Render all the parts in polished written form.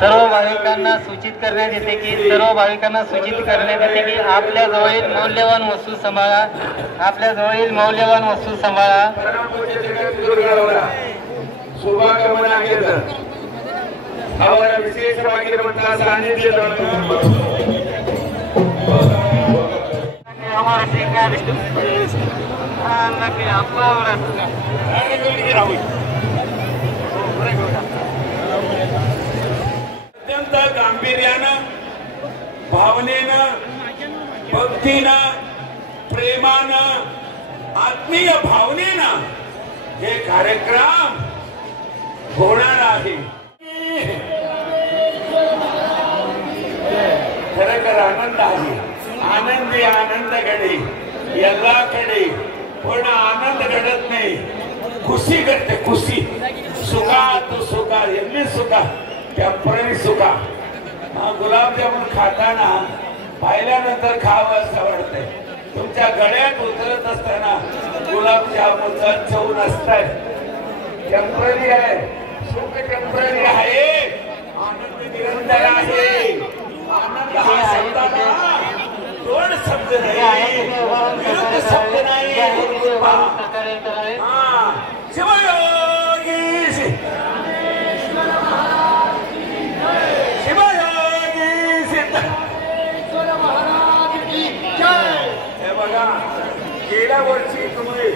सर्व भाविकांना सूचित करण्यात येते की आपल्याजवळील मौल्यवान वस्तू सांभाळा. अत्यंत गांभीर्यानं, भावनेनं, भक्तीनं, प्रेमानं, आत्मीय भावनेनं हे कार्यक्रम होणार आहे. खरखर आनंद आहे. आनंदी आनंदकडे यल्लाकडे पण आनंद घडत नाही, खुशी घडते. खुशी सुखात सुखा एवढी सुखा टेम्पररी सुखा. गुलाबजामुन खाताना पाहिल्यानंतर खावं असं वाटतंय. तुमच्या गळ्यात उतरत असताना गुलाबजामुनचा चव नसताय. टेम्पररी आहे, सुख टेम्पररी आहे, आनंद निरंतर आहे. आनंद हा शब्दाला दोन शब्द नाही, विरुद्ध शब्द नाही. शिवयोगी हे बघा, गेल्या वर्षी तुम्ही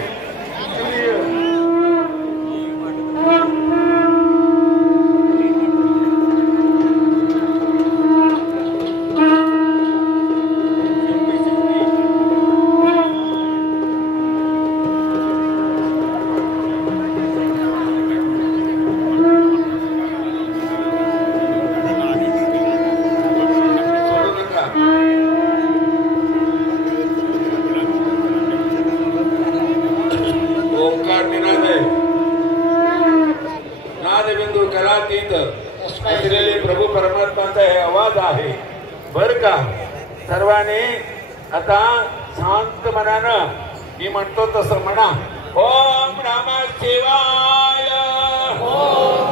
प्रभू परमात्माचा हे आवाज आहे बर का. सर्वांनी आता शांत मनानं मी म्हणतो तसं म्हणा. ओम नमः शिवाय, ओम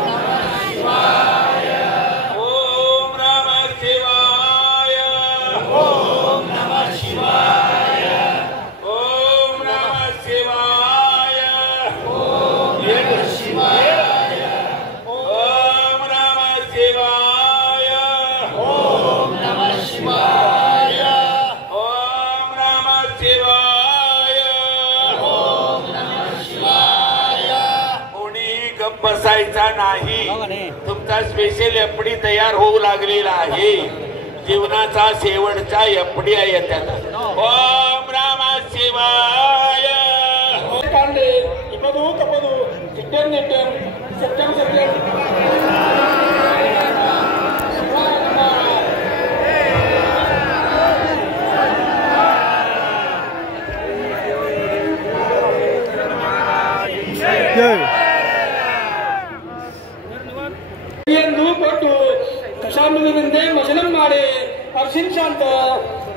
नमः शिवाय, ओम नमः शिवाय, ओम नमः शिवाय, ओम नमः शिवाय, ओम नमः शिवाय, बसायचा नाही. तुमचा स्पेशल एफडी तयार होऊ लागलेला आहे. जीवनाचा शेवटचा एफडी आहे त्याला. ओम नमः शिवाय. ಅರ್ಶಿನ್ ಶಾಂತ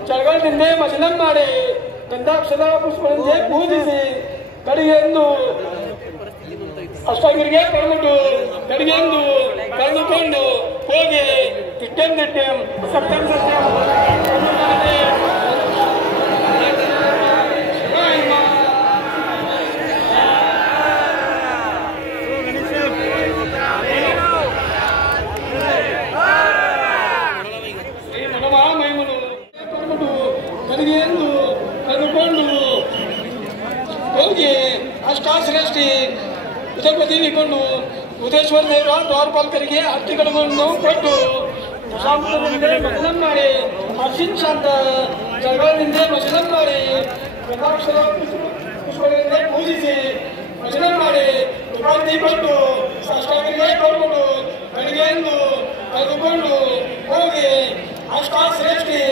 ಚಳಗಾಲದಿಂದ ಮಸಲಂ ಮಾಡಿ ಗಂಧಾಕ್ಷರ ಪುಷ್ಪದಿಂದ ಪೂಜಿಸಿ ಕಡೆಗೆಂದು ಅಷ್ಟಾಂಗರಿಗೆ ಕೊಡ್ಬಿಟ್ಟು ಕಡೆಗೆಂದು ಕಳೆದುಕೊಂಡು ಹೋಗಿ ತಿಟ್ಟೆಂ ಸತ್ಯಂ ಅಷ್ಟಾಶ್ರೇಷ್ಠಿ ಉದಯಪತಿ ಕೊಂಡು ಉದೇಶ್ವರ ದೇವರ ದ್ವಾರಪಾಲಕರಿಗೆ ಹಟ್ಟಿಗಳನ್ನು ಕೊಟ್ಟು ಮಸಲಂ ಮಾಡಿ ಅರ್ಶಿನ್ ಶಾಂತ ಜಗಳದಿಂದ ಮಸಲಂ ಮಾಡಿ ಗಂಧಾಕ್ಷರ ಪುಷ್ಪಗಳಿಂದ ಪೂಜಿಸಿ ಮಸಲಂ ಮಾಡಿ ಉಪಾಧಿ ಕೊಟ್ಟು ಅಷ್ಟಾಂಗರಿಗೆ ಕೊಟ್ಬಿಟ್ಟು ಕಡೆಗೆಂದು ಕಳೆದುಕೊಂಡು ಹೋಗಿ ಅಷ್ಟಾಶ್ರೇಷ್ಠಿ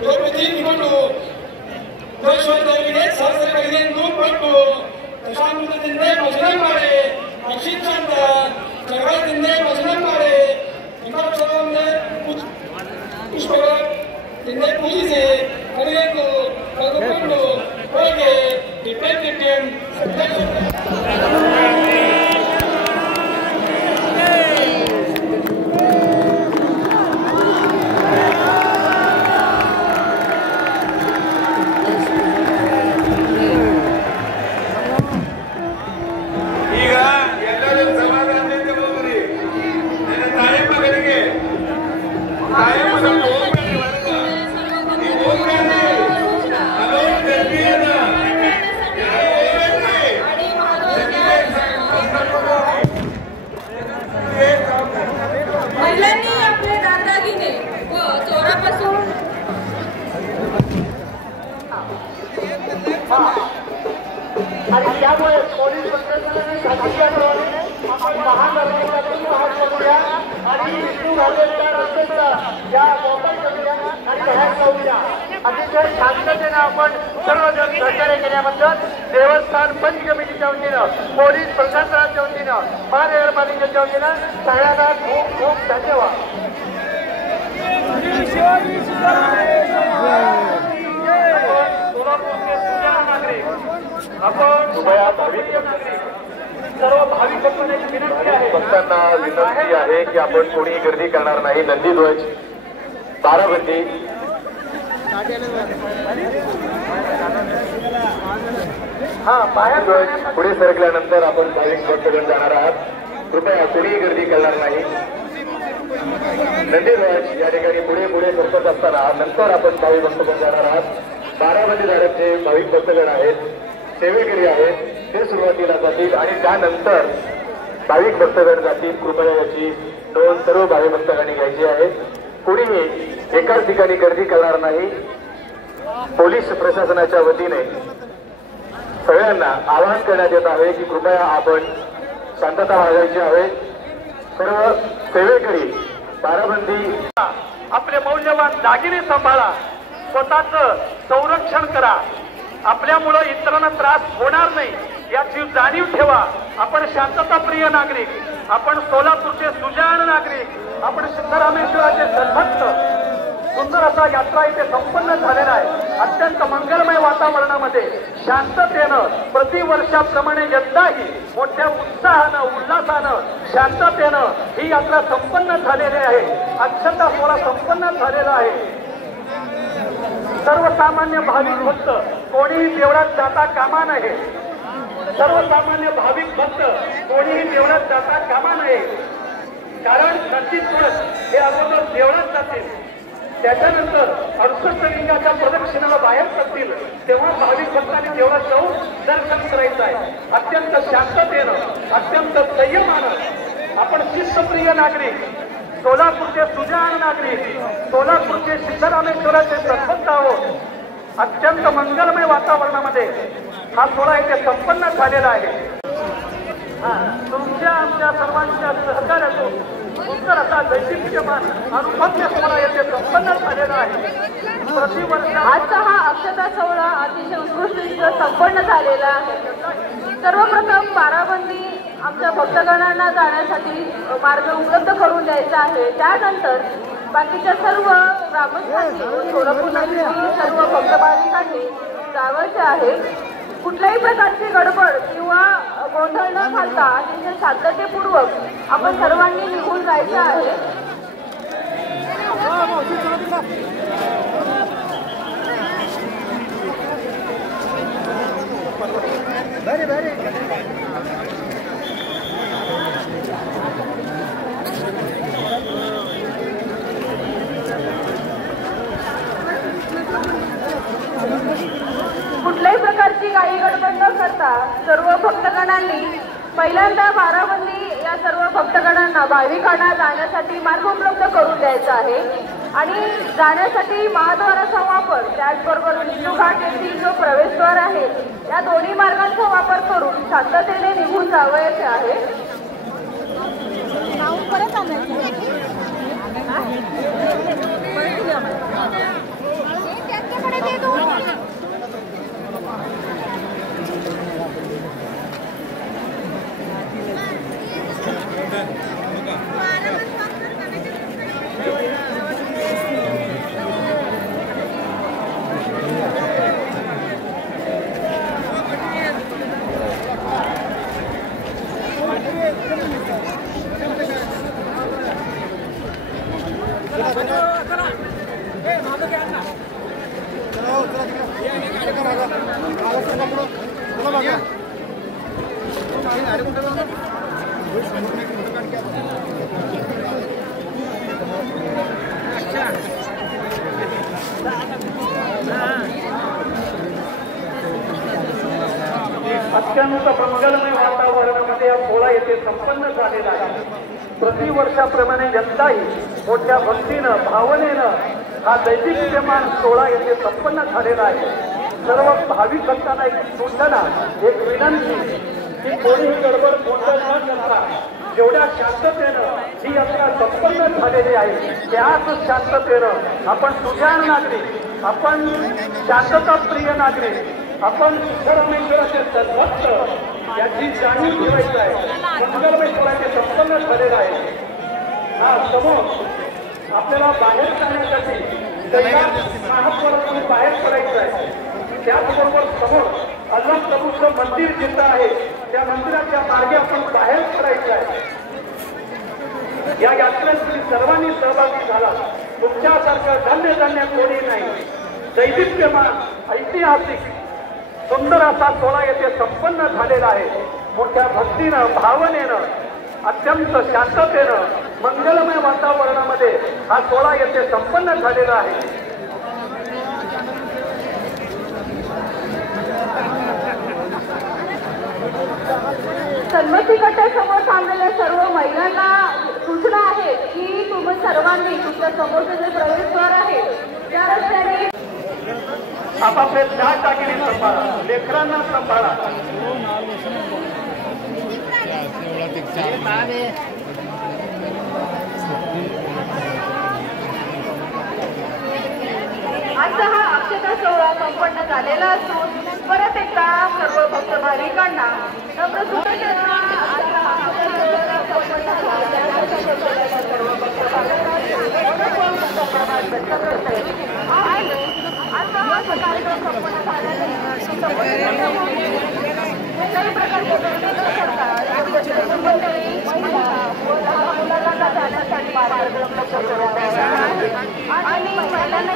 ಉದಯಪತಿ ಕೊಂಡು ಉದೇಶ್ವರ ದೇವರಿಗೆ ಸಹಸ್ರಗಳಿಗೆ ಕೊಟ್ಟು ಪ್ರಶಾಂತದಿಂದ ಮಸಲಂ ಮಾಡಿ ಅರ್ಶಿನ್ ಶಾಂತ ಜಗಳದಿಂದ ಮಸಲಂ ಮಾಡಿ ಪುಷ್ಪಗಳಿಂದ ಪೂಜಿಸಿ ಕಡೆಗೆಂದು ಕಳೆದುಕೊಂಡು ಹೋಗಿ ಡಿಪೆಂಡ್ आपण सर्वजण सहकार्य केल्याबद्दल देवस्थान पंच कमिटीच्या वतीनं, पोलीस प्रशासनाच्या वतीनं, महानगरपालिकेच्या वतीनं सगळ्यांना खूप खूप धन्यवाद. सोलापूरचे सुजाण नागरिक, आपण सर्व भाविक भक्तांना विनंती आहे, भक्तांना विनंती आहे की आपण कोणी गर्दी करणार नाही. नंदीध्वज, ताराबंदी, बाहेर पुढे सरकल्यानंतर आपण भाविक भक्तगण जाणार आहात. कृपया कोणीही गर्दी करणार नाही. नंदीध्वज या ठिकाणी पुढे पुढे सरकत असताना नंतर आपण भाविक भक्तगण जाणार आहात. बारामतीधारक जे भाविक भक्तगण आहेत, सेवेकरी आहेत, ते सुरुवातीला जातील आणि त्यानंतर भाविक भक्तगण जातील. कृपया याची नोंद सर्व भाविक भक्तगणांनी घ्यायची आहे. कोणीही एकाच ठिकाणी गर्दी करणार नाही. पोलीस प्रशासनाच्या वतीने सगळ्यांना आवाहन करण्यात येत आहे की कृपया आपण शांतता बाळगायची आहे. सर्व सेवेकरी ताराबंदी, आपले मौल्यवान दागिने सांभाळा, स्वतःच संरक्षण करा. आपल्यामुळं इतरांना त्रास होणार नाही याची जाणीव ठेवा. आपण शांतताप्रिय नागरिक, आपण सोलापूरचे सुजाण नागरिक, आपण सिद्धरामेश्वराचे सद्भक्त. सुंदर असा यात्रा इथे संपन्न झालेला आहे. अत्यंत मंगलमय वातावरणामध्ये शांततेनं प्रतिवर्षाप्रमाणे यंदाही मोठ्या उत्साहानं, उल्हासानं, शांततेनं ही यात्रा संपन्न झालेली आहे. अक्षता सोहळा संपन्न झालेला आहे. सर्वसामान्य भाविक भक्त कोणीही देवळात जाता कामा नये. सर्वसामान्य भाविक भक्त कोणीही देवळात जाता कामा नये. कारण नक्कीच तुळस हे अगोदर देवळात जातील, त्याच्यानंतर 68 लिंगाच्या प्रदक्षिणाला बाहेर पडतील, तेव्हा भाविक भक्तांनी देवळात जाऊन दर्शन करायचं आहे. अत्यंत शांततेनं, अत्यंत संयमानं. आपण शिस्तप्रिय नागरिक, सोलापूरचे सुजाण नागरिक, सोलापूरचे सिद्धरामेश्वराचे सद्भक्त आहोत. अत्यंत मंगलमय वातावरणामध्ये हा सोहळा इथे संपन्न झालेला आहे. तुमच्या आमच्या सर्वांच्या सहकार्यातून सुंदर असा दैशिक्यमान अनुभव्य सोहळा येथे संपन्न झालेला आहे. प्रतिवर्ष आजचा हा अक्षता सोहळा अतिशय उत्कृष्ट संपन्न झालेला आहे. सर्वप्रथम बाराबंदी आमच्या भक्तगणांना जाण्यासाठी मार्ग उपलब्ध करून द्यायचा आहे. त्यानंतर बाकीच्या सर्व ग्रामस्थांनी, सोलापूर नगरीतील सर्व भक्तभाविकांनी जावयाचे आहे. कुठल्याही प्रकारची गडबड किंवा गोंधळ न घालता अतिशय शांततेपूर्वक आपण सर्वांनी निघून जायचे आहे. कुठल्याही प्रकारची काही गडबड न करता सर्व भक्तगणांनी पहिल्यांदा बाराबंदी या सर्व भक्तगणांना, भाविकांना जाण्यासाठी मार्ग उपलब्ध करून द्यायचा आहे. आणि जाण्यासाठी महाद्वाराचा वापर, त्याचबरोबर विष्णुघाट येथील जो प्रवेशद्वार आहे या दोन्ही मार्गांचा वापर करून शांततेने निघून जावयाचे आहे. अत्यंत मंगलमय वातावरणामध्ये हा सोहळा येथे संपन्न झालेला आहे. प्रतिवर्षाप्रमाणे यंदाही मोठ्या भक्तीनं, भावनेनं हा दैदिप्यमान सोहळा येथे संपन्न झालेला आहे. सर्व भाविक भक्तांना एक सूचना, एक विनंती की कोणीही गडबड गोंधळ न करता जेवढ्या शांततेनं ही यात्रा संपन्न झालेली आहे त्याच शांततेनं आपण सुजाण नागरिक, आपण शांतता प्रिय नागरिक, आपण परमेश्वराचे सद्भक्त याची जाणीव ठेवायची आहे. मंगलमय सोहळ्याचे संपन्न झालेला आहे. हा समोर आपल्याला बाहेर जाण्यासाठी महापौरातून बाहेर पडायचं आहे. त्याचबरोबर समोर अल्लाह प्रभूचं मंदिर जिथं आहे त्या मंदिराच्या मार्गे आपण बाहेर पडायचं आहे. या यात्रेत तुम्ही सर्वांनी सहभागी झाला. तुमच्यासारखं धन्य कोणी नाही. दैदिप्यमान ऐतिहासिक सुंदर असा सोहळा येथे संपन्न झालेला आहे. मोठ्या भक्तीनं, भावनेनं, अत्यंत शांततेनं, मंगलमय वातावरणामध्ये हा सोहळा येथे संपन्न झालेला आहे. सन्मती गटासमोर थांबलेल्या सर्व महिलांना सूचना आहे की तुम्ही सर्वांनी तुमच्या समोरचे जे प्रवेशद्वार आहे त्या रस्त्याने आपापले चहा टाकीने सांभाळा, लेकरांना सांभाळा. आजचा हा अक्षता सोहळा संपन्न झालेला असून परत एकदा सर्व भक्त भाविकांना नम्र शुभेच्छा. कार्यक्रम संपन्न आणि महिलांना